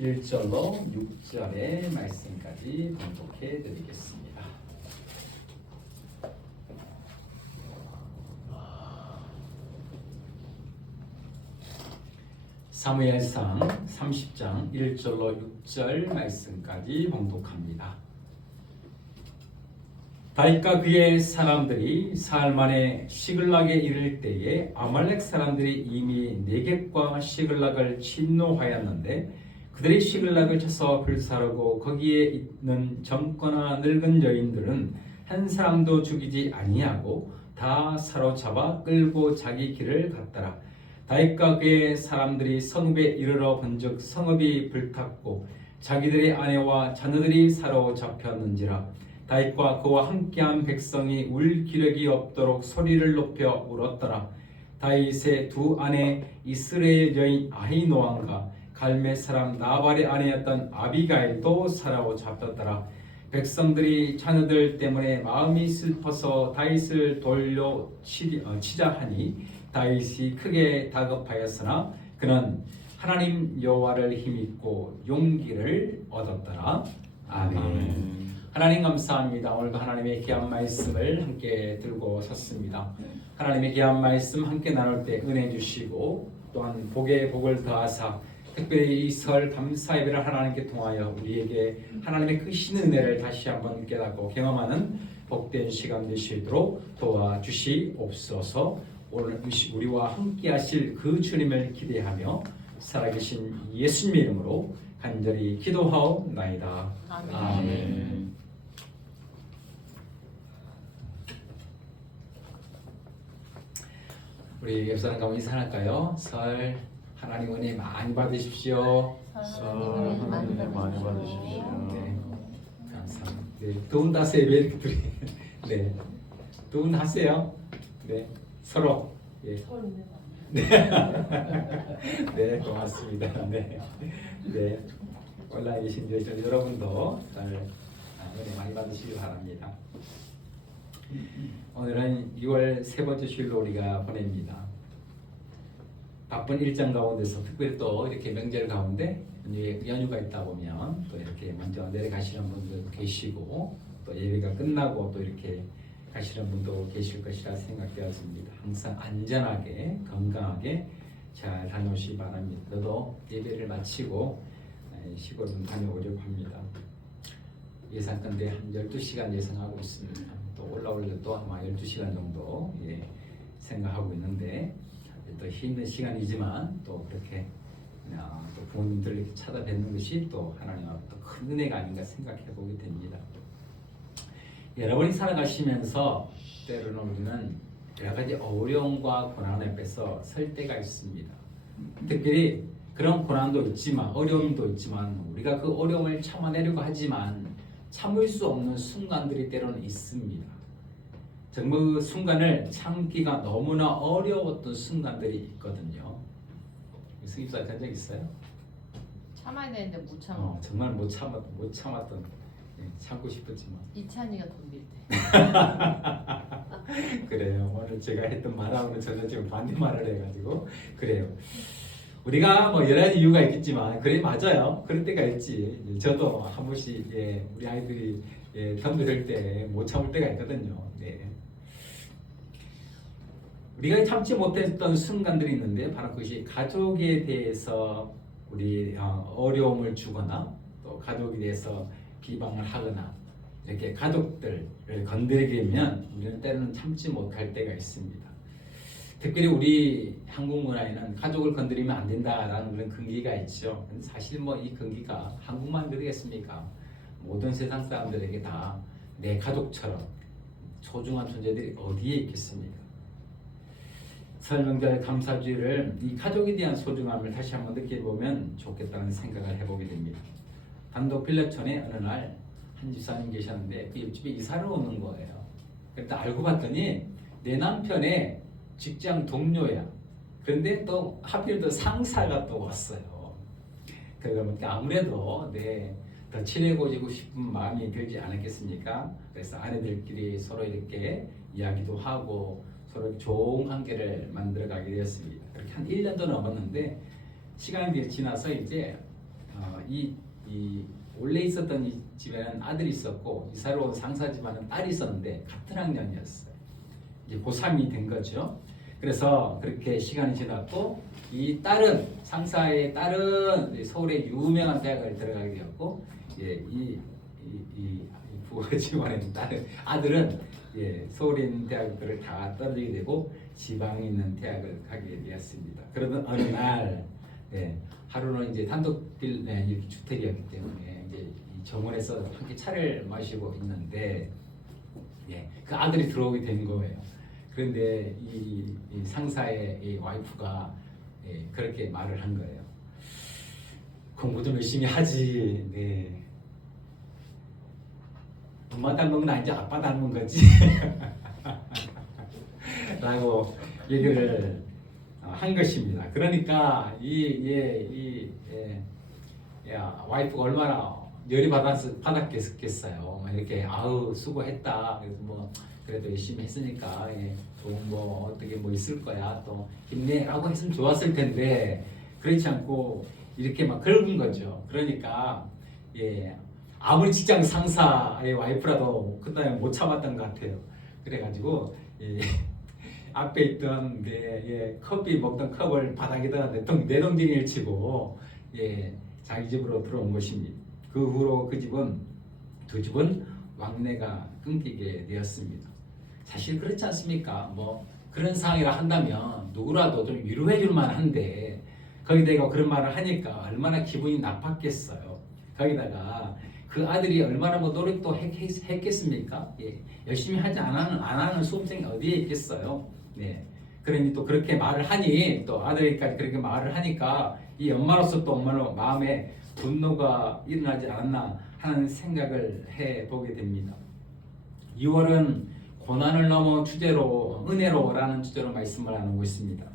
1절로 6절의 말씀까지 봉독해 드리겠습니다. 사무엘상 30장 1절로 6절 말씀까지 봉독합니다. 다윗과 그의 사람들이 사흘 만에 시글락에 이를 때에 아말렉 사람들이 이미 네겝과 시글락을 침노하였는데 그들이 시글락을 쳐서 불사르고 거기에 있는 젊거나 늙은 여인들은 한 사람도 죽이지 아니하고 다 사로잡아 끌고 자기 길을 갔더라. 다윗과 그의 사람들이 성읍에 이르러 본즉 성읍이 불탔고 자기들의 아내와 자녀들이 사로잡혔는지라. 다윗과 그와 함께한 백성이 울 기력이 없도록 소리를 높여 울었더라. 다윗의 두 아내 이스라엘 여인 아히노함과 갈멜 사람 나발의 아내였던 아비가일도 사로잡혔더라. 백성들이 자녀들 때문에 마음이 슬퍼서 다윗을 돌려 치자 하니 다윗이 크게 다급하였으나 그는 하나님 여호와를 힘입고 용기를 얻었더라. 아멘. 하나님 감사합니다. 오늘도 하나님의 귀한 말씀을 함께 들고 섰습니다. 하나님의 귀한 말씀 함께 나눌 때 은혜 주시고 또한 복에 복을 더하사 특별히 이 설 감사 예배를 하나님께 통하여 우리에게 하나님의 크신 은혜를 다시 한번 깨닫고 경험하는 복된 시간 되시도록 도와주시옵소서. 오늘 우리와 함께 하실 그 주님을 기대하며 살아계신 예수님 이름으로 간절히 기도하옵나이다. 아멘. 아멘. 우리 옆사람 가운데 인사할까요? 설 하나님 은혜 많이 받으십시오. 하나님 은혜 많이 받으십시오. 네, 감사합니다. 네, 두분 다세요. 왜 이렇게 둘이? 네, 두 분 하세요. 네, 서로. 예. 네, 네, 고맙습니다. 네, 네, 온라인 계신 여러분도 잘 은혜 많이 받으시기 바랍니다. 오늘은 6월 세 번째 주일로 우리가 보냅니다. 바쁜 일정 가운데서 특별히 또 이렇게 명절 가운데 연휴가 있다 보면 또 이렇게 먼저 내려가시는 분도 계시고 또 예배가 끝나고 또 이렇게 가시는 분도 계실 것이라 생각되었습니다. 항상 안전하게 건강하게 잘 다녀오시기 바랍니다. 저도 예배를 마치고 시골 좀 다녀오려고 합니다. 예상컨대 한 12시간 예상하고 있습니다. 또 올라올 때도 아마 12시간 정도 생각하고 있는데 또 힘든 시간이지만 또 그렇게 또 부모님들 이렇게 찾아뵙는 것이 또 하나님 앞에 큰 은혜가 아닌가 생각해 보게 됩니다. 여러분이 살아가시면서 때로는 우리는 여러 가지 어려움과 고난 앞에서 설 때가 있습니다. 특별히 그런 고난도 있지만 어려움도 있지만 우리가 그 어려움을 참아내려고 하지만 참을 수 없는 순간들이 때로는 있습니다. 정말 그 순간을 참기가 너무나 어려웠던 순간들이 있거든요. 승입사 그런 적 있어요? 참아야 되는데 못 참아. 정말 못 참았던 참고 싶었지만 이찬이가 덤빌 때. 그래요. 오늘 제가 했던 말하고는 전혀 지금 반대 말을 해가지고 그래요. 우리가 뭐 여러 가지 이유가 있겠지만 그래 맞아요. 그럴 때가 있지. 저도 한 번씩 우리 아이들이 덤빌 때 못 참을 때가 있거든요. 네. 우리가 참지 못했던 순간들이 있는데 바로 그것이 가족에 대해서 우리 어려움을 주거나 또 가족에 대해서 비방을 하거나 이렇게 가족들을 건드리게 되면 우리는 때로는 참지 못할 때가 있습니다. 특별히 우리 한국 문화에는 가족을 건드리면 안 된다라는 그런 금기가 있죠. 근데 사실 뭐 이 금기가 한국만 그러겠습니까? 모든 세상 사람들에게 다 내 가족처럼 소중한 존재들이 어디에 있겠습니까? 설 명절 감사주일을 이 가족에 대한 소중함을 다시 한번 느껴보면 좋겠다는 생각을 해보게 됩니다. 단독 빌라촌에 어느 날 한 집사님 계셨는데 그 옆집에 이사를 오는 거예요. 그때 알고 봤더니 내 남편의 직장 동료야. 그런데 또 하필 또 상사가 또 왔어요. 그러면 아무래도 더 친해지고 싶은 마음이 들지 않았겠습니까? 그래서 아내들끼리 서로 이렇게 이야기도 하고 서로 좋은 관계를 만들어 가게 되었습니다. 그렇게 한 1년도 넘었는데 시간이 지나서 이제 이 원래 있었던 이 집에는 아들이 있었고 이사를 온 상사 집안은 딸이 있었는데 같은 학년이었어요. 이제 고3이 된 거죠. 그래서 그렇게 시간이 지났고 이 딸은 상사의 딸은 서울의 유명한 대학을 들어가게 되었고 이 부하 직원의 딸은 아들은 서울에 있는 대학들을 다 떨어지게 되고 지방에 있는 대학을 가게 되었습니다. 그러던 어느 날 하루는 이제 단독 이렇게 주택이었기 때문에 이제 이 정원에서 함께 차를 마시고 있는데 그 아들이 들어오게 된 거예요. 그런데 이 상사의 이 와이프가 그렇게 말을 한 거예요. 공부 좀 열심히 하지. 엄마 닮은 건 아니지 아빠 닮은 거지. 라고 얘기를 한 것입니다. 그러니까 와이프가 얼마나 열이 받았겠어요. 이렇게 아우 수고했다. 그래서 뭐 그래도 열심히 했으니까 좋은 뭐 어떻게 뭐 있을 거야. 또 힘내라고 했으면 좋았을 텐데 그렇지 않고 이렇게 막 긁은 거죠. 그러니까 아무리 직장 상사의 와이프라도 그다음에 못 참았던 것 같아요. 그래가지고 앞에 있던 커피 먹던 컵을 바닥에다가 내동댕이를 치고 자기 집으로 들어온 것입니다. 그 후로 두 집은 왕래가 끊기게 되었습니다. 사실 그렇지 않습니까? 뭐 그런 상황이라 한다면 누구라도 좀 위로해 줄 만한데 거기다가 그런 말을 하니까 얼마나 기분이 나빴겠어요. 거기다가 그 아들이 얼마나 뭐 노력도 했겠습니까? 열심히 하지 안 하는 수험생이 어디에 있겠어요? 그러니 또 그렇게 말을 하니 또 아들이까지 그렇게 말을 하니까 이 엄마로서 또 엄마로 마음에 분노가 일어나지 않았나 하는 생각을 해보게 됩니다. 6월은 고난을 넘어 주제로 은혜로라는 주제로 말씀을 나누고 있습니다.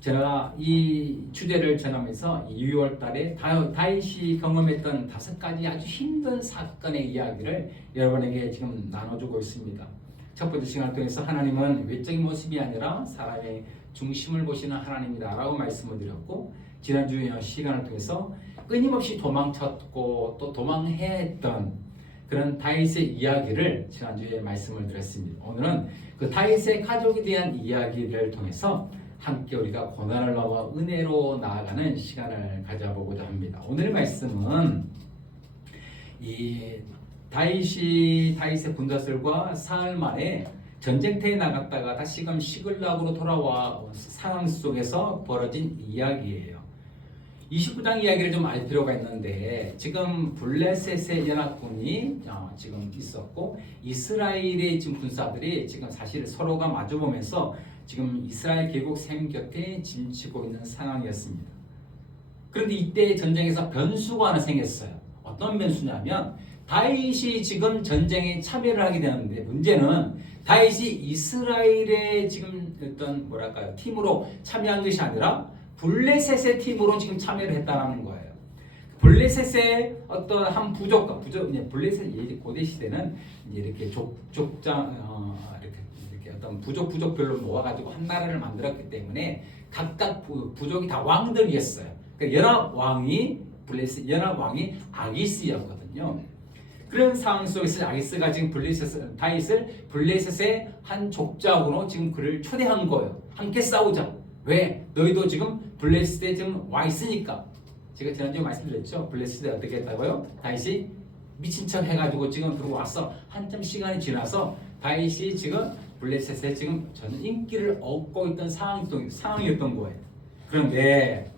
제가 이 주제를 전하면서 6월 달에 다윗이 경험했던 5가지 아주 힘든 사건의 이야기를 여러분에게 지금 나눠주고 있습니다. 첫 번째 시간을 통해서 하나님은 외적인 모습이 아니라 사람의 중심을 보시는 하나님이다 라고 말씀을 드렸고, 지난주 시간을 통해서 끊임없이 도망쳤고 또 도망해야 했던 그런 다윗의 이야기를 지난주에 말씀을 드렸습니다. 오늘은 그 다윗의 가족에 대한 이야기를 통해서 함께 우리가 고난을 넘어 은혜로 나아가는 시간을 가져보고자 합니다. 오늘의 말씀은 이 다윗의 군사들과 사흘 만에 전쟁터에 나갔다가 다시금 시글락으로 돌아와 상황 속에서 벌어진 이야기예요. 29장 이야기를 좀 알 필요가 있는데, 지금 블레셋의 연합군이 지금 있었고 이스라엘의 지금 군사들이 지금 사실 서로가 마주보면서 지금 이스라엘 계곡 샘 곁에 짐치고 있는 상황이었습니다. 그런데 이때 전쟁에서 변수가 하나 생겼어요. 어떤 변수냐면 다윗이 지금 전쟁에 참여를 하게 되는데, 문제는 다윗이 이스라엘의 지금 어떤 팀으로 참여한 것이 아니라 블레셋의 팀으로 지금 참여를 했다는 거예요. 블레셋의 어떤 한 부족 블레셋 고대 시대는 이렇게 족장 이렇게 어떤 부족별로 모아가지고 한 나라를 만들었기 때문에 각각 부족이 다 왕들이었어요. 그러니까 블레셋 연합 왕이 아기스였거든요. 그런 상황 속에서 아기스가 지금 다윗을 블레셋의 한 족장으로 지금 그를 초대한 거예요. 함께 싸우자. 왜? 너희도 지금 블레셋에 지금 와 있으니까. 제가 지난주에 말씀드렸죠. 블레셋에 어떻게 했다고요? 다윗이 미친 척 해가지고 지금 들어왔어. 한참 시간이 지나서 다윗이 지금 블레셋에 지금 전 인기를 얻고 있던 상황이었던 거예요. 그런데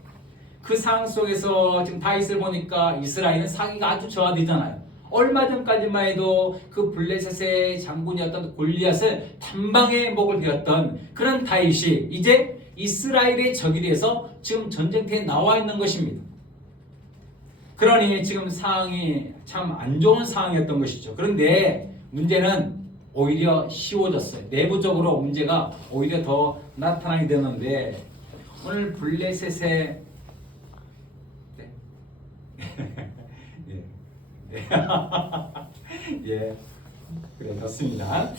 그 상황 속에서 지금 다윗을 보니까 이스라엘은 사기가 아주 저하되잖아요. 얼마 전까지만 해도 그 블레셋의 장군이었던 골리앗을 단방에 목을 베었던 그런 다윗이 이제 이스라엘의 적이 돼서 지금 전쟁터에 나와 있는 것입니다. 그러니 지금 상황이 참 안 좋은 상황이었던 것이죠. 그런데 문제는 오히려 쉬워졌어요. 내부적으로 문제가 오히려 더 나타나게 되는데, 오늘 블레셋의 그래, 좋습니다.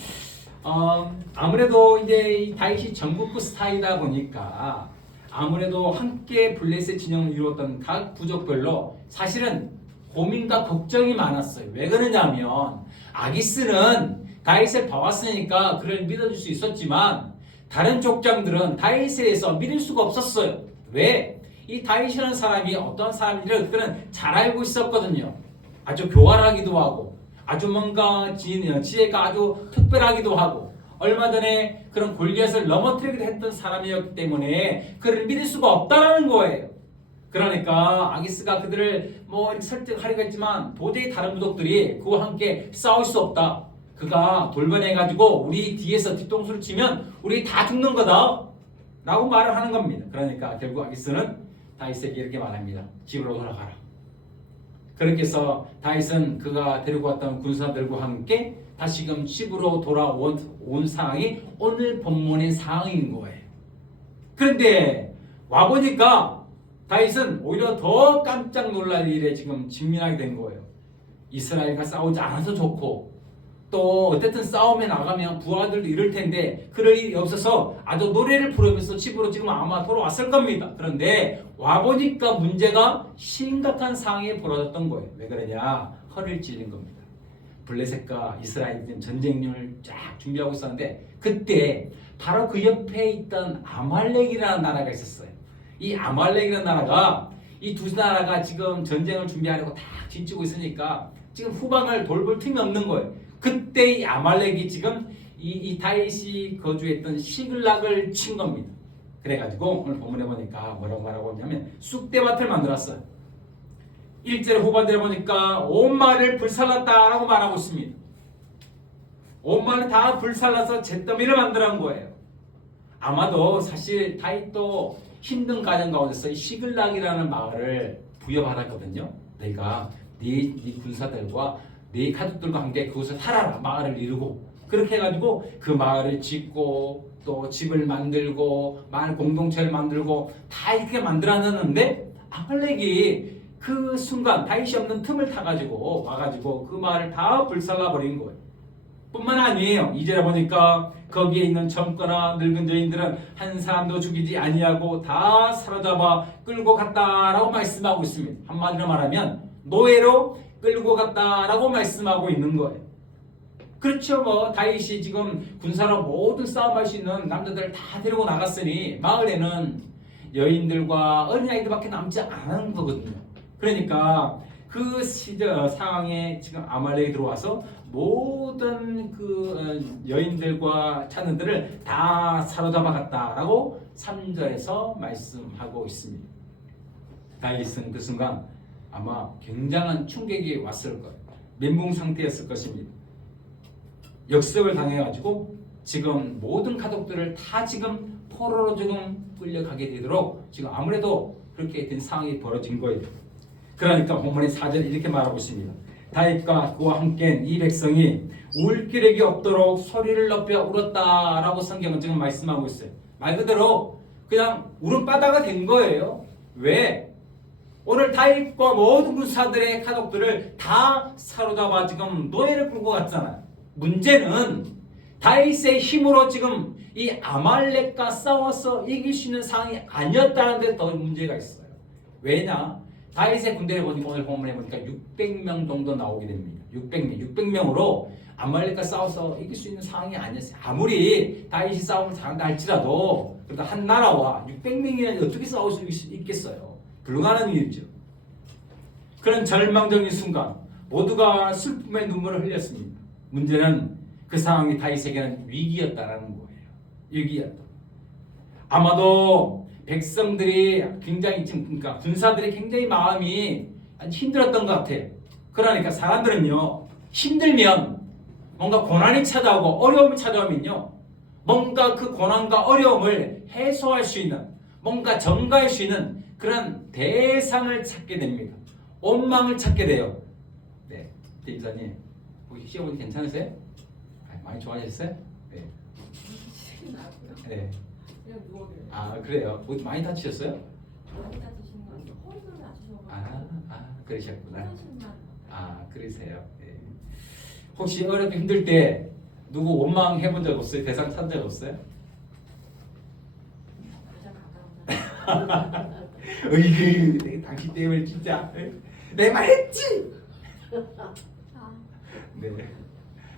아무래도 이제 이 다윗이 전국구 스타일이다 보니까 아무래도 함께 블레셋 진영을 이루었던 각 부족별로 사실은 고민과 걱정이 많았어요. 왜 그러냐면 아기스는 다윗을 봐왔으니까 그를 믿어줄 수 있었지만 다른 족장들은 다윗에 대해서 믿을 수가 없었어요. 왜? 이 다윗이라는 사람이 어떤 사람인지를 그들은 잘 알고 있었거든요. 아주 교활하기도 하고 아주 뭔가 지혜가 아주 특별하기도 하고 얼마 전에 그런 골리앗을 넘어뜨리기도 했던 사람이었기 때문에 그를 믿을 수가 없다라는 거예요. 그러니까 아기스가 그들을 이렇게 설득하려고 했지만 도저히 다른 부족들이 그와 함께 싸울 수 없다. 그가 돌변해가지고 우리 뒤에서 뒤통수를 치면 우리 다 죽는 거다 라고 말을 하는 겁니다. 그러니까 결국 아기스는 다윗에게 이렇게 말합니다. 집으로 돌아가라. 그렇게 해서 다윗은 그가 데리고 왔던 군사들과 함께 다시금 집으로 돌아온 상황이 오늘 본문의 상황인 거예요. 그런데 와보니까 다윗은 오히려 더 깜짝 놀랄 일에 지금 직면하게 된 거예요. 이스라엘과 싸우지 않아서 좋고 또 어쨌든 싸움에 나가면 부하들도 이럴 텐데 그럴 일이 없어서 아주 노래를 부르면서 집으로 지금 아마 돌아왔을 겁니다. 그런데 와보니까 문제가 심각한 상황이 벌어졌던 거예요. 왜 그러냐? 허를 찔린 겁니다. 블레셋과 이스라엘이 전쟁을 쫙 준비하고 있었는데 그때 바로 그 옆에 있던 아말렉이라는 나라가 있었어요. 이 아말렉이라는 나라가 이 두 나라가 지금 전쟁을 준비하려고 다 뒤치고 있으니까 지금 후방을 돌볼 틈이 없는 거예요. 그때 이 아말렉이 지금 이 다윗이 거주했던 시글락을 친 겁니다. 그래가지고 오늘 본문에 보니까 뭐라고 말하고 있냐면 쑥대밭을 만들었어요. 1절 후반절에 보니까 온 마을을 불살랐다라고 말하고 있습니다. 온 마을을 다 불살라서 잿더미를 만들어낸 거예요. 아마도 사실 다윗도 힘든 가정 가운데서 이 시글락이라는 마을을 부여받았거든요. 내가 네 군사들과 네 가족들과 함께 그곳에 살아라. 마을을 이루고 그렇게 해가지고 그 마을을 짓고 또 집을 만들고 마을 공동체를 만들고 다 이렇게 만들어놨는데 아말렉이 그 순간 다윗이 없는 틈을 타가지고 와가지고 그 마을을 다 불살라버린 거예요. 뿐만 아니에요. 2절에 보니까 거기에 있는 젊거나 늙은 여인들은 한 사람도 죽이지 아니하고 다 사로잡아 끌고 갔다라고 말씀하고 있습니다. 한마디로 말하면 노예로 끌고 갔다라고 말씀하고 있는 거예요. 그렇죠. 다윗이 지금 군사로 모든 싸움할 수 있는 남자들을 다 데리고 나갔으니 마을에는 여인들과 어린아이들밖에 남지 않은 거거든요. 그러니까 그 시절 상황에 지금 아말렉이 들어와서 모든 그 여인들과 자녀들을 다 사로잡아 갔다라고 3절에서 말씀하고 있습니다. 다윗은 그 순간 아마 굉장한 충격이 왔을 거예요. 멘붕 상태였을 것입니다. 역습을 당해가지고 지금 모든 가족들을 다 지금 포로로 지금 끌려가게 되도록 지금 아무래도 그렇게 된 상황이 벌어진 거예요. 그러니까 본문의 4절에 이렇게 말하고 있습니다. 다윗과 그와 함께 이 백성이 울 기력이 없도록 소리를 높여 울었다라고 성경은 지금 말씀하고 있어요. 말 그대로 그냥 울음바다가 된 거예요. 왜? 오늘 다윗과 모든 군사들의 가족들을 다 사로잡아 지금 노예를 끌고 갔잖아요. 문제는 다윗의 힘으로 지금 이 아말렉과 싸워서 이길 수 있는 상황이 아니었다는 데 더 문제가 있어요. 왜냐? 다윗의 군대를 보니까 오늘 본문에 보니까 600명 정도 나오게 됩니다. 600명으로 아말렉과 싸워서 이길 수 있는 상황이 아니었어요. 아무리 다윗이 싸움을 잘한다 할지라도 그래도 한 나라와 600명이나 어떻게 싸울 수 있겠어요? 불가능한 일이죠. 그런 절망적인 순간 모두가 슬픔의 눈물을 흘렸습니다. 문제는 그 상황이 다윗에게는 위기였다라는 거예요. 위기였다. 아마도 백성들이 굉장히 그러니까 군사들이 굉장히 마음이 힘들었던 것 같아요. 그러니까 사람들은요 힘들면 뭔가 고난이 찾아오고 어려움이 찾아오면요 뭔가 그 고난과 어려움을 해소할 수 있는 뭔가 전가할 수 있는 그런 대상을 찾게 됩니다. 원망을 찾게 돼요. 네, 대입사님 혹시 시어머니 괜찮으세요? 많이 좋아지셨어요? 네. 네. 그냥 누워요. 아 그래요? 뭐 많이 다치셨어요? 많이 다치신 거 아니고 허리를 아프셔가지고. 그러셨구나. 화장실만. 그러세요. 네. 혹시 어렵고 힘들 때 누구 원망 해본 적 없어요? 대상 찾은 적 없어요? 가장 가까운 사람. 어이구, 내가 당신 때문에 진짜 내 말 했지. 네,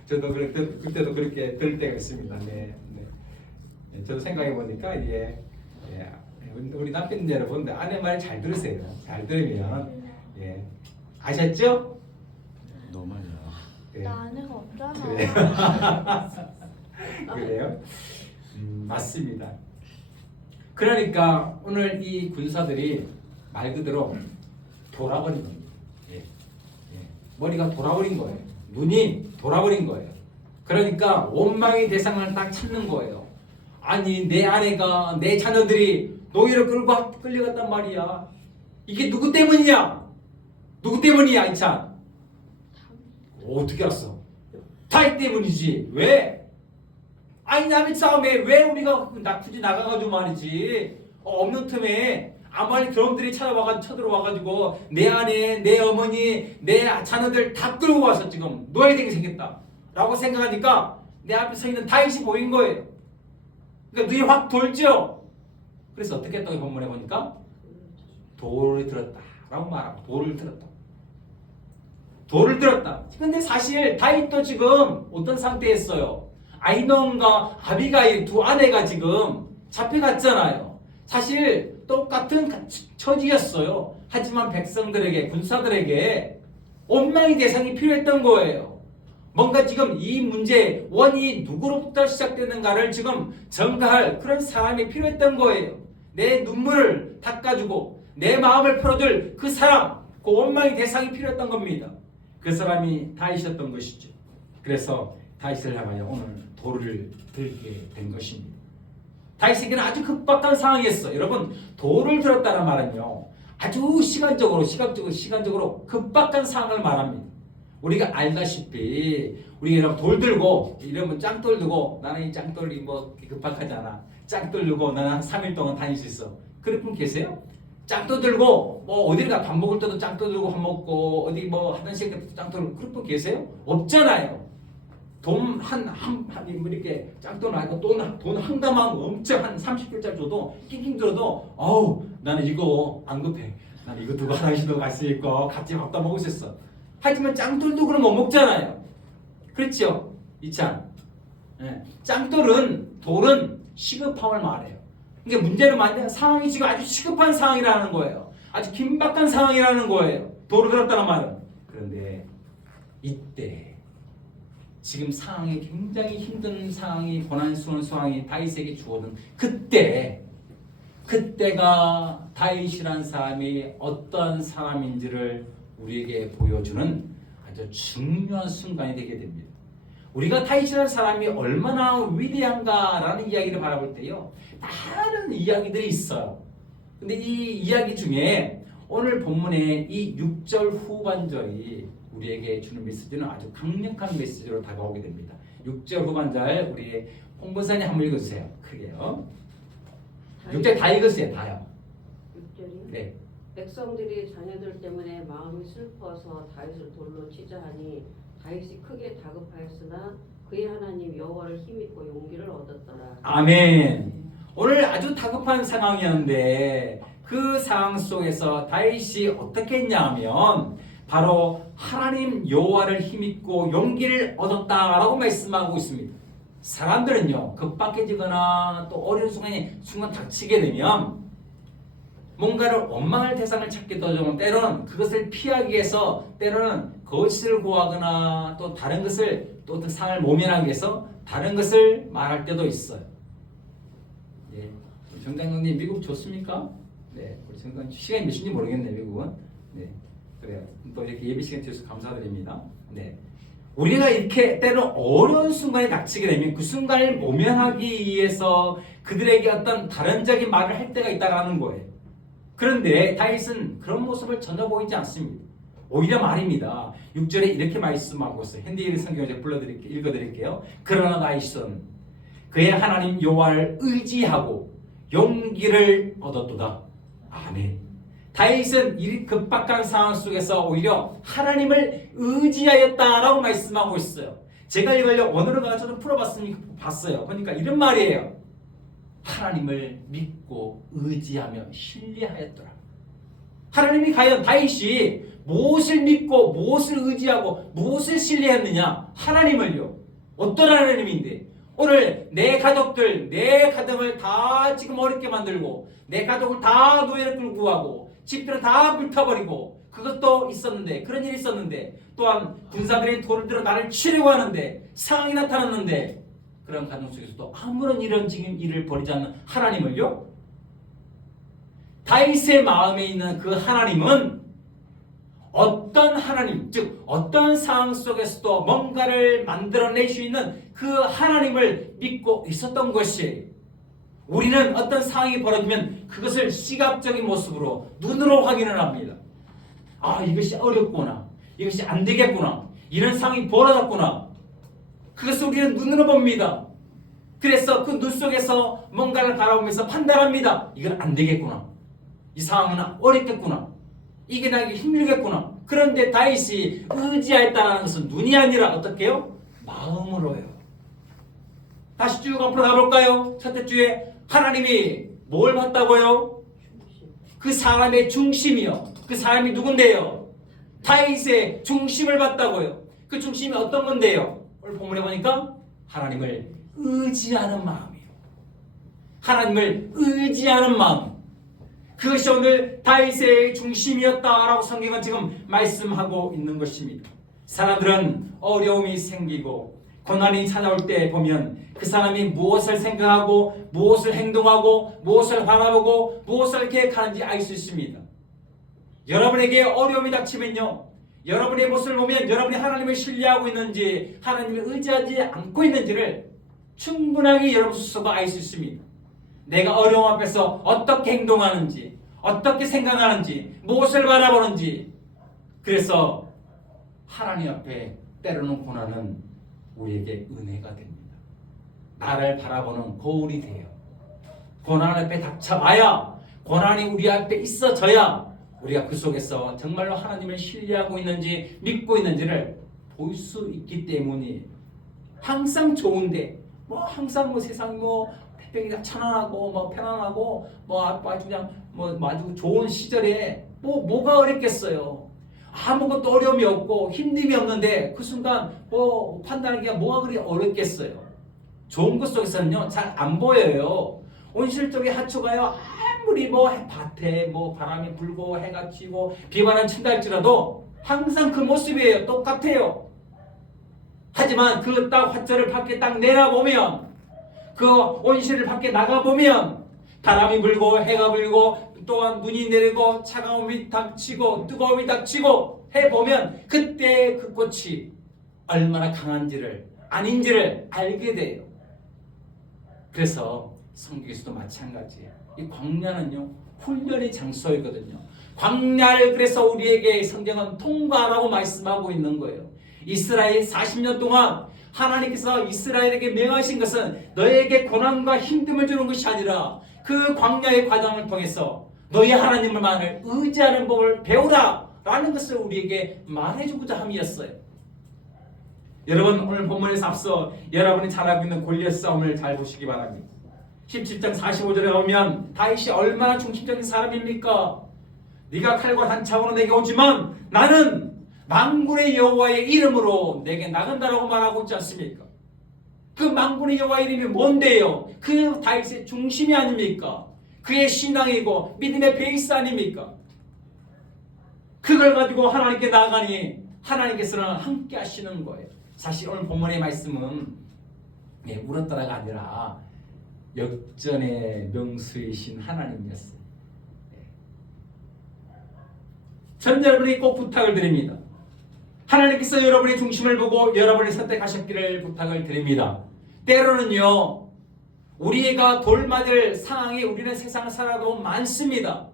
저도 그때도 그렇게 들을 때가 있습니다. 네, 네. 네, 저도 생각해 보니까 이게 우리 남편 여러분, 아내 말 잘 들으세요. 잘 들으면 아셨죠? 너무 많이 나. 네. 나 아내가 없잖아. 그래요? 그래요? 맞습니다. 그러니까 오늘 이 군사들이 말 그대로 돌아버린 겁니다. 머리가 돌아버린 거예요. 눈이 돌아버린 거예요. 그러니까 원망의 대상을 딱 찾는 거예요. 아니, 내 아내가, 내 자녀들이 노예로 끌려갔단 말이야. 이게 누구 때문이야? 누구 때문이야, 이찬? 어떻게 알았어? 다윗 때문이지. 왜? 아니, 남의 싸움에 왜 우리가 굳이 나가가지고 말이지. 없는 틈에 아말렉 드럼들이 쳐들어와가지고 내 아내, 내 어머니, 내 자녀들 다 끌고 와서 지금 노예되게 생겼다 라고 생각하니까 내 앞에 서 있는 다윗이 보인 거예요. 그러니까 눈이 확 돌죠. 그래서 어떻게 했다고 본문에 보니까 돌을 들었다 라고 말하고, 돌을 들었다. 돌을 들었다. 근데 사실 다윗도 지금 어떤 상태였어요? 아히노암과 아비가일 두 아내가 지금 잡혀갔잖아요. 사실 똑같은 처지였어요. 하지만 백성들에게, 군사들에게 원망의 대상이 필요했던 거예요. 뭔가 지금 이 문제 원인이 누구로부터 시작되는가를 지금 전가할 그런 사람이 필요했던 거예요. 내 눈물을 닦아주고 내 마음을 풀어줄 그 사람, 그 원망의 대상이 필요했던 겁니다. 그 사람이 다윗이었던 것이죠. 그래서 다윗을 향하여 오늘 돌을 들게 된 것입니다. 다윗에게는 아주 급박한 상황이었어요. 여러분, 돌을 들었다는 말은요, 아주 시간적으로 급박한 상황을 말합니다. 우리가 알다시피 우리가 이런 돌 들고, 이러면 짱돌 들고, 나는 이 짱돌이 뭐 급박하잖아. 짱돌 들고 나는 한 3일 동안 다닐 수 있어. 그런 분 계세요? 짱돌 들고 뭐 어딜 가 밥 먹을 때도 짱돌 들고 밥 먹고, 어디 뭐 화장실 가도 짱돌 들고, 그런 분 계세요? 없잖아요. 돈 이렇게 짱돈 아니고 돈 한가만 엄청 한 30불짜리 줘도 낑낑 들어도 나는 이거 안 급해. 나는 이거 두고 화장실도 갈 수 있고 같이 밥도 먹을 수 있어. 하지만 짱돌도 그럼 못 먹잖아요. 그렇죠? 이찬. 돌은 시급함을 말해요. 그러니까 문제는 만약 상황이 지금 아주 시급한 상황이라는 거예요. 아주 긴박한 상황이라는 거예요. 돌을 들었다는 말은. 그런데 이때 지금 상황이 굉장히 힘든 상황이, 고난스러운 상황이 다윗에게 주어진 그때가 다윗이란 사람이 어떤 사람인지를 우리에게 보여주는 아주 중요한 순간이 되게 됩니다. 우리가 다윗이라는 사람이 얼마나 위대한가라는 이야기를 바라볼 때요, 다른 이야기들이 있어요. 근데 이 이야기 중에 오늘 본문의 이 6절 후반절이 우리에게 주는 메시지는 아주 강력한 메시지로 다가오게 됩니다. 6절 후반절 우리 홍보사님 한번 읽어주세요. 크게요. 6절 다 읽으세요. 다요. 6절이요? 네. 백성들이 자녀들 때문에 마음이 슬퍼서 다윗을 돌로 치자 하니 다윗이 크게 다급하였으나 그의 하나님 여호와를 힘입고 용기를 얻었더라. 아멘. 오늘 아주 다급한 상황이었는데 그 상황 속에서 다윗이 어떻게 했냐면 바로 하나님 여호와를 힘입고 용기를 얻었다라고 말씀하고 있습니다. 사람들은요, 급박해지거나 또 어려운 순간 닥치게 되면 뭔가를 원망할 대상을 찾기도 하지만 때로는 그것을 피하기 위해서 때로는 거짓을 고하거나 또 다른 것을 또 상을 모면하기 위해서 다른 것을 말할 때도 있어요. 예, 정장님 미국 좋습니까? 네, 우리 정장 시간이 몇 시인지 모르겠네요, 미국은. 네. 그래요. 또 이렇게 예배 시간 주셔서 감사드립니다. 네. 우리가 이렇게 때로 어려운 순간에 닥치게 되면 그 순간을 모면하기 위해서 그들에게 어떤 다른적인 말을 할 때가 있다는 거예요. 그런데 다윗은 그런 모습을 전혀 보이지 않습니다. 오히려 말입니다. 6절에 이렇게 말씀하고 있어요. 핸디일 성경을 읽어드릴게요. 그러나 다윗은 그의 하나님 여호와를 의지하고 용기를 얻었도다. 아멘. 다윗은 이 급박한 상황 속에서 오히려 하나님을 의지하였다라고 말씀하고 있어요. 제가 이걸 원어로 가서 풀어봤어요. 그러니까 이런 말이에요. 하나님을 믿고 의지하며 신뢰하였더라. 하나님이 과연 다윗이 무엇을 믿고 무엇을 의지하고 무엇을 신뢰했느냐? 하나님을요. 어떤 하나님인데 오늘 내 가족들, 내 가정을 다 지금 어렵게 만들고 내 가족을 다 노예를 끌고 가고 집들을 다 불타버리고 그것도 있었는데 그런 일이 있었는데 또한 군사들이 돌을 들어 나를 치려고 하는데 상황이 나타났는데 그런 가정 속에서도 아무런 이런 지금 일을 벌이지 않는 하나님을요. 다윗의 마음에 있는 그 하나님은 어떤 하나님, 즉 어떤 상황 속에서도 뭔가를 만들어낼 수 있는 그 하나님을 믿고 있었던 것이 우리는 어떤 상황이 벌어지면 그것을 시각적인 모습으로 눈으로 확인을 합니다. 아, 이것이 어렵구나. 이것이 안 되겠구나. 이런 상황이 벌어졌구나. 그것을 우리는 눈으로 봅니다. 그래서 그 눈 속에서 뭔가를 바라보면서 판단합니다. 이건 안 되겠구나. 이 상황은 어렵겠구나. 이게 나에게 힘들겠구나. 그런데 다윗이 의지하였다는 것은 눈이 아니라 어떻게 해요? 마음으로요. 다시 쭉 앞으로 가볼까요? 첫째 주에 하나님이 뭘 봤다고요? 그 사람의 중심이요. 그 사람이 누군데요? 다윗의 중심을 봤다고요. 그 중심이 어떤 건데요? 오늘 본문에 보니까 하나님을 의지하는 마음이요. 하나님을 의지하는 마음. 그것이 오늘 다윗의 중심이었다라고 성경은 지금 말씀하고 있는 것입니다. 사람들은 어려움이 생기고 고난이 찾아올 때 보면 그 사람이 무엇을 생각하고 무엇을 행동하고 무엇을 바라보고 무엇을 계획하는지 알 수 있습니다. 여러분에게 어려움이 닥치면요, 여러분의 모습을 보면 여러분이 하나님을 신뢰하고 있는지 하나님을 의지하지 않고 있는지를 충분하게 여러분 스스로 알 수 있습니다. 내가 어려움 앞에서 어떻게 행동하는지, 어떻게 생각하는지, 무엇을 바라보는지. 그래서 하나님 앞에 때로는 고난은 우리에게 은혜가 됩니다. 나를 바라보는 거울이 돼요. 고난 앞에 닥쳐봐야, 고난이 우리 앞에 있어져야 우리가 그 속에서 정말로 하나님을 신뢰하고 있는지 믿고 있는지를 볼 수 있기 때문이에요. 항상 좋은데 항상 세상이 태평이가 천안하고 편안하고 아주 그냥 아주 좋은 시절에 뭐가 어렵겠어요. 아무것도 어려움이 없고 힘듦이 없는데 그 순간 판단하기가 뭐가 그리 어렵겠어요. 좋은 것 속에서는요 잘 안 보여요. 온실 쪽에 하초가요 아무리 밭에 바람이 불고 해가 지고 비바람 친다 할지라도 항상 그 모습이에요. 똑같아요. 하지만 그 딱 화초를 밖에 딱 내려보면, 그 온실을 밖에 나가보면 바람이 불고 해가 불고 또한 눈이 내리고 차가움이 닥치고 뜨거움이 닥치고 해보면 그때 그 꽃이 얼마나 강한지를 아닌지를 알게 돼요. 그래서 성경에서도 마찬가지예요. 이 광야는요 훈련의 장소이거든요. 광야를 그래서 우리에게 성경은 통과하라고 말씀하고 있는 거예요. 이스라엘 40년 동안 하나님께서 이스라엘에게 명하신 것은 너에게 고난과 힘듦을 주는 것이 아니라 그 광야의 과정을 통해서 너희 하나님만을 의지하는 법을 배우라 라는 것을 우리에게 말해주고자 함이었어요. 여러분 오늘 본문에서 앞서 여러분이 잘 알고 있는 골리앗 싸움을 잘 보시기 바랍니다. 17장 45절에 보면 다윗이 얼마나 중심적인 사람입니까? 네가 칼과 단창으로 내게 오지만 나는 만군의 여호와의 이름으로 내게 나간다라고 말하고 있지 않습니까? 그 만군의 여호와의 이름이 뭔데요? 그 다윗의 중심이 아닙니까? 그의 신앙이고 믿음의 베이스 아닙니까? 그걸 가지고 하나님께 나아가니 하나님께서는 함께 하시는 거예요. 사실 오늘 본문의 말씀은 울었다라가 아니라 역전의 명수이신 하나님이었어요. 전 여러분이 꼭 부탁을 드립니다. 하나님께서 여러분의 중심을 보고 여러분을 선택하셨기를 부탁을 드립니다. 때로는요 우리가 돌맞을 상황이 우리는 세상을 살아도 많습니다.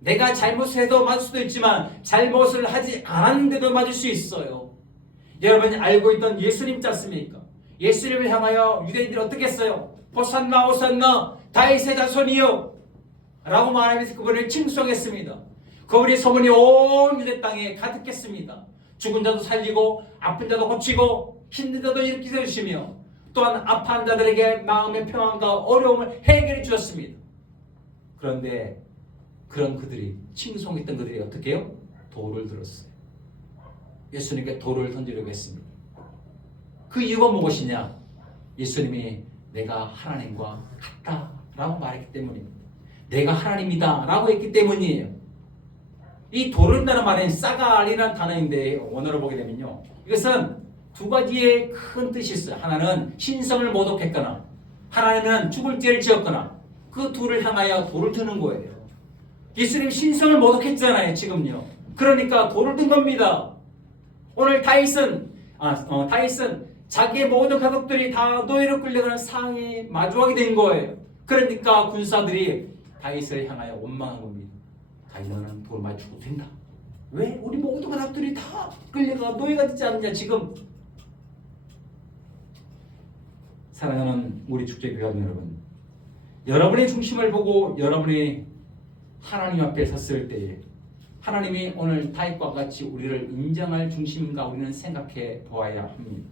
내가 잘못을 해도 맞을 수도 있지만 잘못을 하지 않았는데도 맞을 수 있어요. 여러분이 알고 있던 예수님 있지 않습니까? 예수님을 향하여 유대인들이 어떻게 했어요? 호산나 호산나 다윗의 자손이요 라고 말하면서 그분을 칭송했습니다. 그분의 소문이 온 유대 땅에 가득했습니다. 죽은 자도 살리고 아픈 자도 고치고 힘든 자도 일으키시며 또한 아파한 자들에게 마음의 평안과 어려움을 해결해 주셨습니다. 그런데 그런 그들이 칭송했던 그들이 어떻게 해요? 돌을 들었어요. 예수님께 돌을 던지려고 했습니다. 그 이유가 무엇이냐? 예수님이 내가 하나님과 같다라고 말했기 때문입니다. 내가 하나님이다 라고 했기 때문이에요. 이 돌은다는 말은 싸갈이라는 단어인데 원어로 보게 되면요, 이것은 두 가지의 큰 뜻이 있어요. 하나는 신성을 모독했거나, 하나는 죽을 죄를 지었거나, 그 둘을 향하여 돌을 드는 거예요. 예수님 신성을 모독했잖아요 지금요. 그러니까 돌을 든 겁니다. 오늘 다윗은 자기의 모든 가족들이 다 노예로 끌려가는 상황에 마주하게 된 거예요. 그러니까 군사들이 다윗을 향하여 원망한 겁니다. 다윗은 돌 맞아 죽어도 된다. 왜? 우리 모든 가족들이 다 끌려가 노예가 되지 않느냐 지금. 사랑하는 우리 축제교회 여러분, 여러분의 중심을 보고 여러분이 하나님 앞에 섰을 때에 하나님이 오늘 다윗과 같이 우리를 인정할 중심인가 우리는 생각해 보아야 합니다.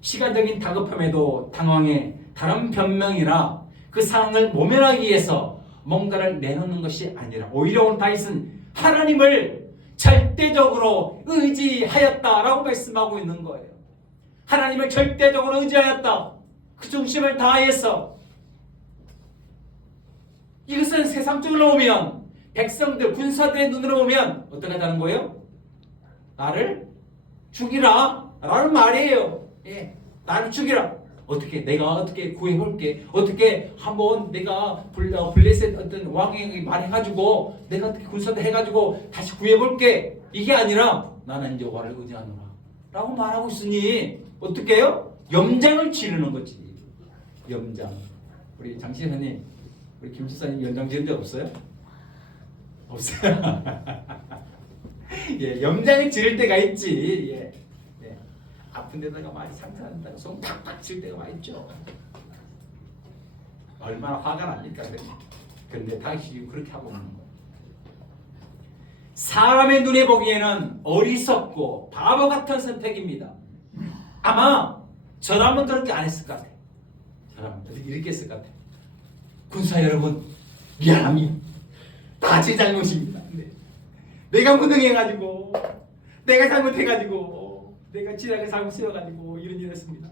시간적인 다급함에도 당황해 다른 변명이나 그 상황을 모면하기 위해서 뭔가를 내놓는 것이 아니라 오히려 오늘 다윗은 하나님을 절대적으로 의지하였다라고 말씀하고 있는 거예요. 하나님을 절대적으로 의지하였다. 그 중심을 다해서. 이것은 세상적으로 보면 백성들, 군사들의 눈으로 보면 어떻게 하자는 거예요? 나를 죽이라 라는 말이에요. 예, 나를 죽이라. 어떻게 내가 어떻게 구해볼게. 어떻게 한번 내가 블레셋 어떤 왕에게 말해가지고 내가 어떻게 군사들 해가지고 다시 구해볼게. 이게 아니라 나는 여호와를 의지하노라 라고 말하고 있으니 어떻게 해요? 염장을 지르는 거지. 염장. 우리 장시현님, 우리 김 지사님 연장 지은 데 없어요? 없어요. 예, 염장을 지를 때가 있지. 예. 아픈 데다가 많이 상처난다고 손 팍팍 칠 때가 많이 있죠. 얼마나 화가 납니까? 그런데 당신이 그렇게 하고 있는 거예요. 사람의 눈에 보기에는 어리석고 바보 같은 선택입니다. 아마 저라면 그렇게 안 했을 것 같아요. 저라면 이렇게 했을 것 같아요. 군사 여러분, 미안합니다. 다 제 잘못입니다. 내가 무능해가지고, 내가 잘못해가지고, 내가 지나게 잘못 세워가지고 이런 일을 했습니다.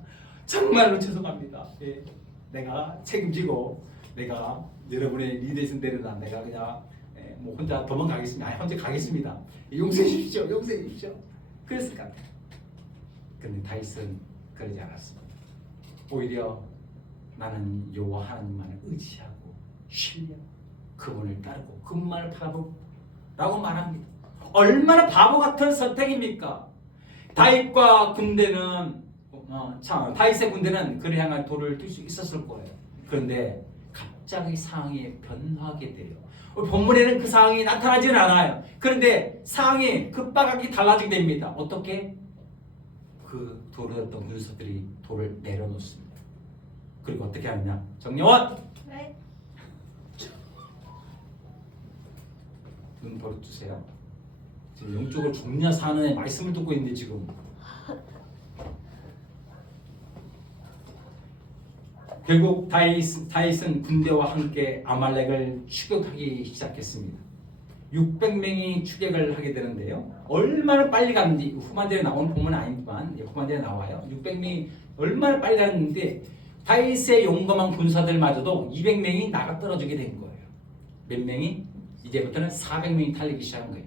정말로 죄송합니다. 예, 내가 책임지고 내가 여러분의 리더에서 내려다 내가 그냥 뭐 혼자 도망가겠습니다. 아니, 혼자 가겠습니다. 용서해 주십시오. 용서해 주십시오. 그랬을 것 같아요. 그런데 다윗은 그러지 않았습니다. 오히려 나는 여호와 하나님만을 의지하고 신뢰, 그분을 따르고 그분만을 바라보고 라고 말합니다. 얼마나 바보 같은 선택입니까? 다윗과 군대는 다윗의 군대는 그를 향한 돌을 들 수 있었을 거예요. 그런데 갑자기 상황이 변화하게 돼요. 본문에는 그 상황이 나타나지는 않아요. 그런데 상황이 급박하게 달라지게 됩니다. 어떻게? 그 돌을 얻던 군사들이 돌을 내려놓습니다. 그리고 어떻게 하느냐? 정려원! 네. 눈 버려주세요. 지금 영적으로 종려 사는의 말씀을 듣고 있는데 지금 결국 다윗은 군대와 함께 아말렉을 추격하기 시작했습니다. 600명이 추격을 하게 되는데요. 얼마나 빨리 갔는지 후반전에 나오는 본문은 아니지만 후반전에 나와요. 600명이 얼마나 빨리 갔는데 다윗의 용감한 군사들마저도 200명이 나가 떨어지게 된 거예요. 몇 명이? 이제부터는 400명이 달리기 시작한 거예요.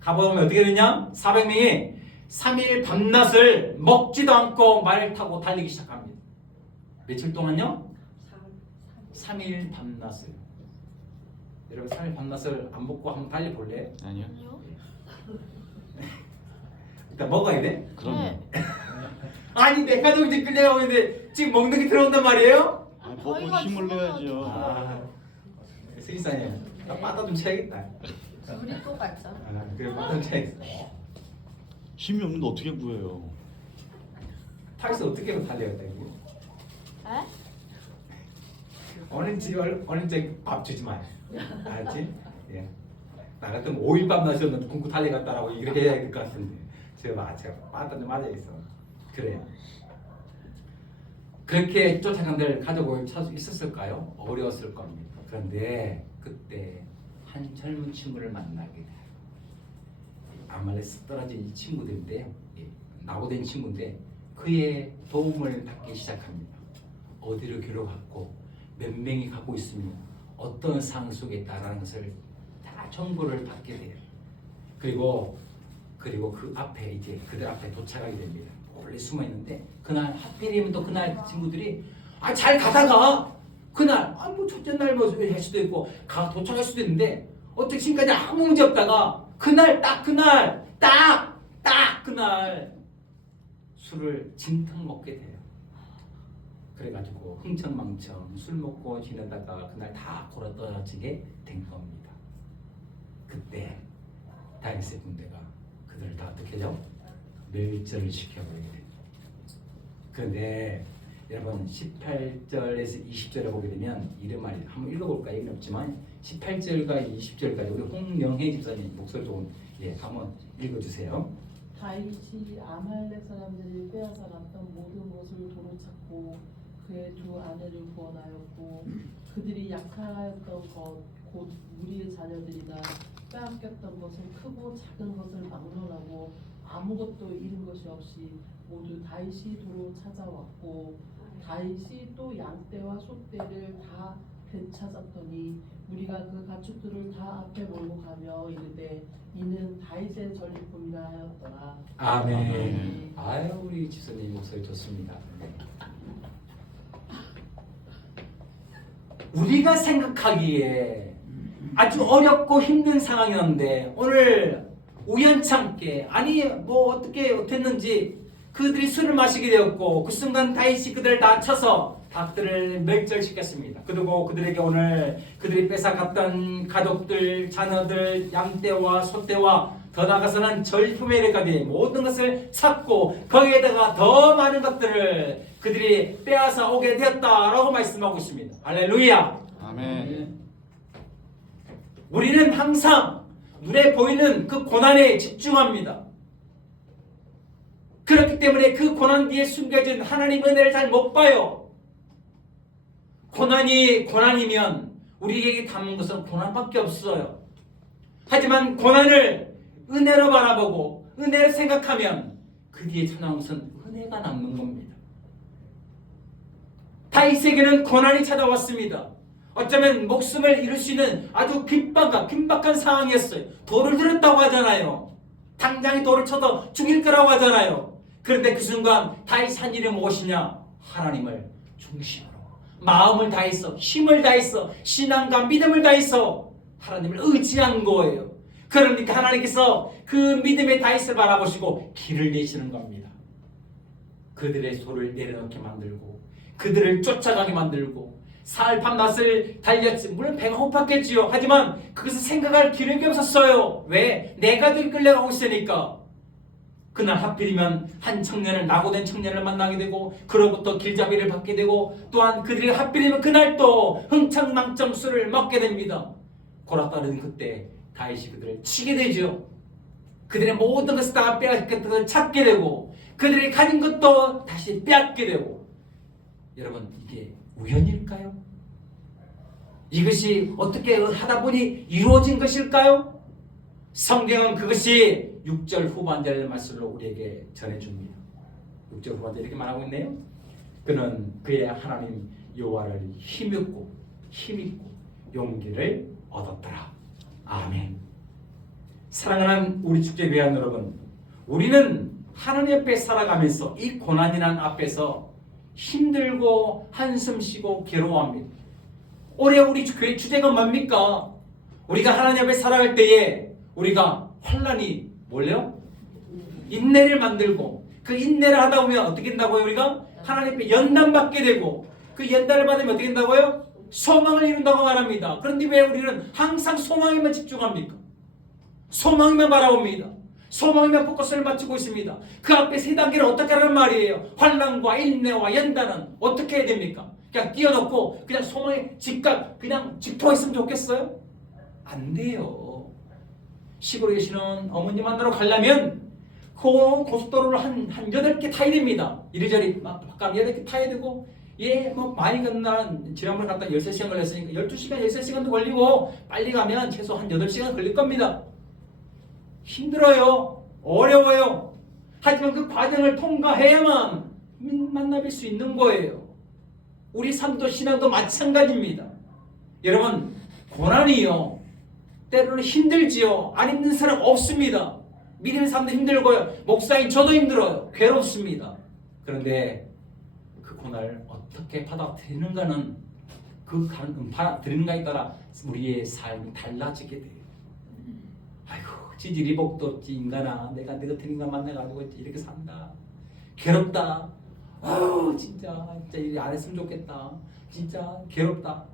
가보면 어떻게 되냐? 400명이 3일 밤낮을 먹지도 않고 말을 타고 달리기 시작합니다. 며칠 동안요? 3일 밤낮을. 여러분 3일 밤낮을 안 먹고 한번 달려볼래요? 아니요. 일단 먹어야 돼? 그럼요. 아니 내 가족이 끌려가고 있는데 지금 먹는 게 들어온단 말이에요? 먹고 힘을 내야죠. 아, 스기사님 나 빠따 좀 쳐야겠다. 둘이 똑같죠. 그래 빠따 좀 쳐야겠어. 힘이 없는데 어떻게 구해요? 타이스 어떻게 달려갔다 이거? 에? 오늘 밥 주지 마요. 알았지? 예. 나 같으면 5일 밤 낮이었는데 굶고 달려갔다라고 이렇게 해야 될 것 같은데 제가 빠따 좀 맞아있어. 그래요. 그렇게 쫓아간들 가족을 찾을 수 있었을까요? 어려웠을 겁니다. 그런데 그때 한 젊은 친구를 만나게 돼요. 아말렉에서 떨어진 이 친구들인데, 낙오된 친구인데 그의 도움을 받기 시작합니다. 어디로 길을 갔고 몇 명이 가고 있으며 어떤 상황 속에 있다라는 것을 다 정보를 받게 돼요. 그리고 그 앞에 이제 그들 앞에 도착하게 됩니다. 원래 숨어 있는데 그날 하필이면 또 그날 친구들이 잘 가다가 그날 뭐 첫째 날 뭐 할 수도 있고 도착할 수도 있는데 어떻게 지금까지 아무 문제 없다가 그날 술을 진탕 먹게 돼요. 그래가지고 흥청망청 술 먹고 지내다가 그날 다 골아 떨어지게 된 겁니다. 그때 다윗의 군대가 그들을 다 어떻게 하죠? 멸절을 시켜버리게 됩니다. 그런데 여러분 18절에서 20절에 보게 되면 이런 말이 한번 읽어볼까요? 얘기는 없지만 18절과 20절까지 우리 홍영혜 집사님 목소리 좀 한번 읽어주세요. 다윗이 아말렉 사람들이 빼앗아갔던 모든 것을 도로 찾고 그의 두 아내를 구원하였고 그들이 약하였던 것 곧 무리의 자녀들이나 빼앗겼던 것을 크고 작은 것을 막론하고 아무것도 잃은 것이 없이 모두 다윗이 도로 찾아왔고 다윗이 또 양떼와 소떼를 다 되찾았더니 우리가 그 가축들을 다 앞에 몰고 가며 이르되 이는 다윗의 전리품이라 하였더라. 아멘. 아유 우리 지선님 목소리 좋습니다. 우리가 생각하기에 아주 어렵고 힘든 상황이었는데 오늘 우연찮게 뭐 어떻게 됐는지 그들이 술을 마시게 되었고 그 순간 다윗이 그들을 다 쳐서 닭들을 멸절시켰습니다. 그리고 그들에게 오늘 그들이 뺏어갔던 가족들, 자녀들, 양떼와 소떼와 더 나아가서는 전리품에 이르까지 모든 것을 찾고 거기에다가 더 많은 것들을 그들이 빼앗아 오게 되었다라고 말씀하고 있습니다. 할렐루야. 아멘. 우리는 항상 눈에 보이는 그 고난에 집중합니다. 그렇기 때문에 그 고난 뒤에 숨겨진 하나님 은혜를 잘 못 봐요. 고난이 고난이면 우리에게 담은 것은 고난밖에 없어요. 하지만 고난을 은혜로 바라보고 은혜를 생각하면 그 뒤에 찾아온 것은 은혜가 남는 겁니다. 다윗에게는 고난이 찾아왔습니다. 어쩌면 목숨을 잃을 수 있는 아주 긴박한 상황이었어요. 돌을 들었다고 하잖아요. 당장에 돌을 쳐서 죽일 거라고 하잖아요. 그런데 그 순간 다윗이 한 일이 무엇이냐? 하나님을 중심으로 마음을 다해서 힘을 다해서 신앙과 믿음을 다해서 하나님을 의지한 거예요. 그러니까 하나님께서 그 믿음의 다윗을 바라보시고 길을 내시는 겁니다. 그들의 돌을 내려놓게 만들고 그들을 쫓아가게 만들고 사흘 밤낮을 달렸지. 물론 배가 고팠겠지요. 하지만 그것을 생각할 기력이 없었어요. 왜? 내가 늘 끌려가고 있으니까. 그날 하필이면 한 청년을 낙오된 청년을 만나게 되고 그로부터 길잡이를 받게 되고 또한 그들이 하필이면 그날 또 흥청망청 술을 먹게 됩니다. 골아따르는 그때 다윗이 그들을 치게 되죠. 그들의 모든 것을 다 빼앗겼던 것을 찾게 되고 그들이 가진 것도 다시 빼앗게 되고 여러분 이게 우연일까요? 이것이 어떻게 하다 보니 이루어진 것일까요? 성경은 그것이 6절 후반절 말씀으로 우리에게 전해줍니다. 6절 후반절 이렇게 말하고 있네요. 그는 그의 하나님 여호와를 힘입고 용기를 얻었더라. 아멘. 사랑하는 우리 축제교회원 여러분, 우리는 하나님 앞에 살아가면서 이 고난이란 앞에서 힘들고 한숨 쉬고 괴로워합니다. 올해 우리 교회 주제가 뭡니까? 우리가 하나님 앞에 살아갈 때에 우리가 환난이 뭘래요? 인내를 만들고 그 인내를 하다 보면 어떻게 된다고요? 우리가 하나님 앞에 연단받게 되고 그 연단을 받으면 어떻게 된다고요? 소망을 이룬다고 말합니다. 그런데 왜 우리는 항상 소망에만 집중합니까? 소망만 바라봅니다. 소망이면 포커스를 맞추고 있습니다. 그 앞에 세 단계를 어떻게 하란 말이에요? 환난과 인내와 연단은 어떻게 해야 됩니까? 그냥 띄워놓고 그냥 소망에 집값 그냥 집토했으면 좋겠어요? 안 돼요. 시골에 계시는 어머니 만나러 가려면 고속도로를 한 8개 타야 됩니다. 이리저리 막 8개 타야 되고 예, 뭐 많이 건너는 지난번에 갔다 13시간 걸렸으니까 12시간, 13시간도 걸리고 빨리 가면 최소 한 8시간 걸릴 겁니다. 힘들어요. 어려워요. 하지만 그 과정을 통과해야만 만나뵐 수 있는 거예요. 우리 삶도 신앙도 마찬가지입니다. 여러분, 고난이요. 때로는 힘들지요. 안 힘든 사람 없습니다. 믿음의 삶도 힘들고요. 목사인 저도 힘들어요. 괴롭습니다. 그런데 그 고난을 어떻게 받아들이는가는 받아들이는가에 따라 우리의 삶이 달라지게 돼요. 아이고, 지질이 복도 없지 인간아. 내가 너 같은 인간 만나가지고 이렇게 산다. 괴롭다. 아우 진짜 이렇게 안 했으면 좋겠다. 진짜 괴롭다.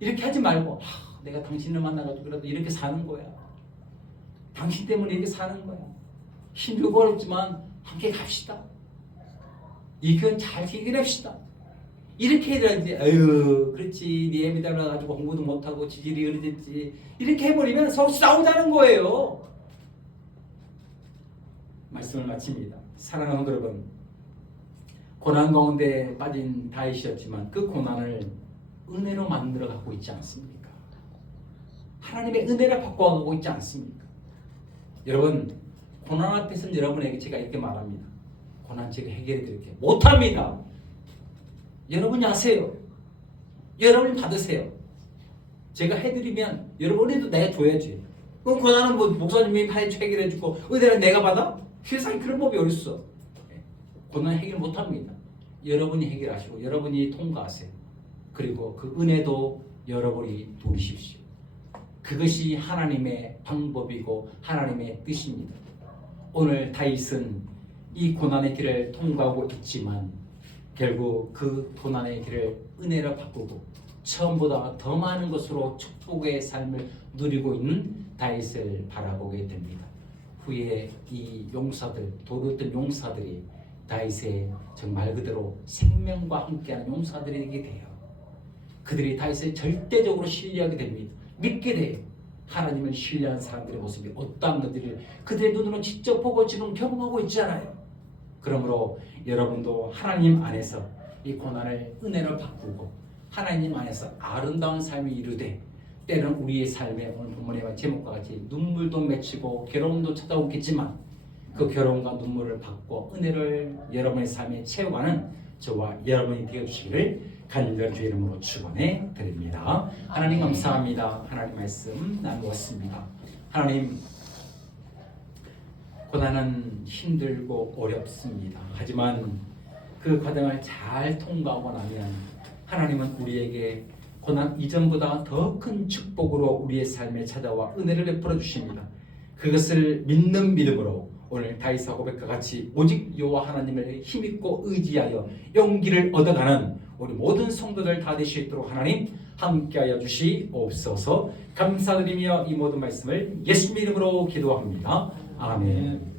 이렇게 하지 말고 내가 당신을 만나가지고 그래도 이렇게 사는 거야. 당신 때문에 이렇게 사는 거야. 힘들고 어렵지만 함께 갑시다. 이건 잘 해결합시다. 이렇게 해야지. 아유 그렇지 네 애미 닮아가지고 공부도 못하고 지질이 어리됐지. 이렇게 해버리면 서로 싸우자는 거예요. 말씀을 마칩니다. 사랑하는 여러분, 고난 가운데 빠진 다윗이었지만 그 고난을 은혜로 만들어 갖고 있지 않습니까? 하나님의 은혜를 바꿔가고 있지 않습니까? 여러분, 고난 앞에서는 여러분에게 제가 이렇게 말합니다. 고난 제가 해결해 드릴게요. 못합니다. 여러분이 하세요. 여러분이 받으세요. 제가 해드리면 여러분이도 내가 줘야지. 그럼 고난은 뭐 목사님이 해결해 주고 은혜는 내가 받아? 세상에 그런 법이 어딨어. 고난 해결 못합니다. 여러분이 해결하시고 여러분이 통과하세요. 그리고 그 은혜도 여러분이 누리십시오. 그것이 하나님의 방법이고 하나님의 뜻입니다. 오늘 다윗은 이 고난의 길을 통과하고 있지만 결국 그 고난의 길을 은혜로 바꾸고 처음보다 더 많은 것으로 축복의 삶을 누리고 있는 다윗을 바라보게 됩니다. 후에 이 용사들, 도르던 용사들이 다윗의 정말 그대로 생명과 함께하는 용사들이 되게 돼요. 그들이 다윗을 절대적으로 신뢰하게 됩니다. 믿게 돼요. 하나님을 신뢰하는 사람들의 모습이 어떠한 것들을 그들의 눈으로 직접 보고 지금 경험하고 있잖아요. 그러므로 여러분도 하나님 안에서 이 고난을 은혜로 바꾸고 하나님 안에서 아름다운 삶을 이루되 때로는 우리의 삶에 오늘 본문의 제목과 같이 눈물도 맺히고 괴로움도 찾아오겠지만 그 괴로움과 눈물을 받고 은혜를 여러분의 삶에 채워가는 저와 여러분이 되어주시기를 간절히 주의 이름으로 축원해 드립니다. 하나님 감사합니다. 하나님 말씀 나누었습니다. 하나님, 고난은 힘들고 어렵습니다. 하지만 그 과정을 잘 통과하고 나면 하나님은 우리에게 고난 이전보다 더 큰 축복으로 우리의 삶에 찾아와 은혜를 베풀어 주십니다. 그것을 믿는 믿음으로 오늘 다윗과 고백과 같이 오직 여호와 하나님을 힘입고 의지하여 용기를 얻어가는 우리 모든 성도들 다 되실 수 있도록 하나님 함께하여 주시옵소서. 감사드리며 이 모든 말씀을 예수님 이름으로 기도합니다. 아멘.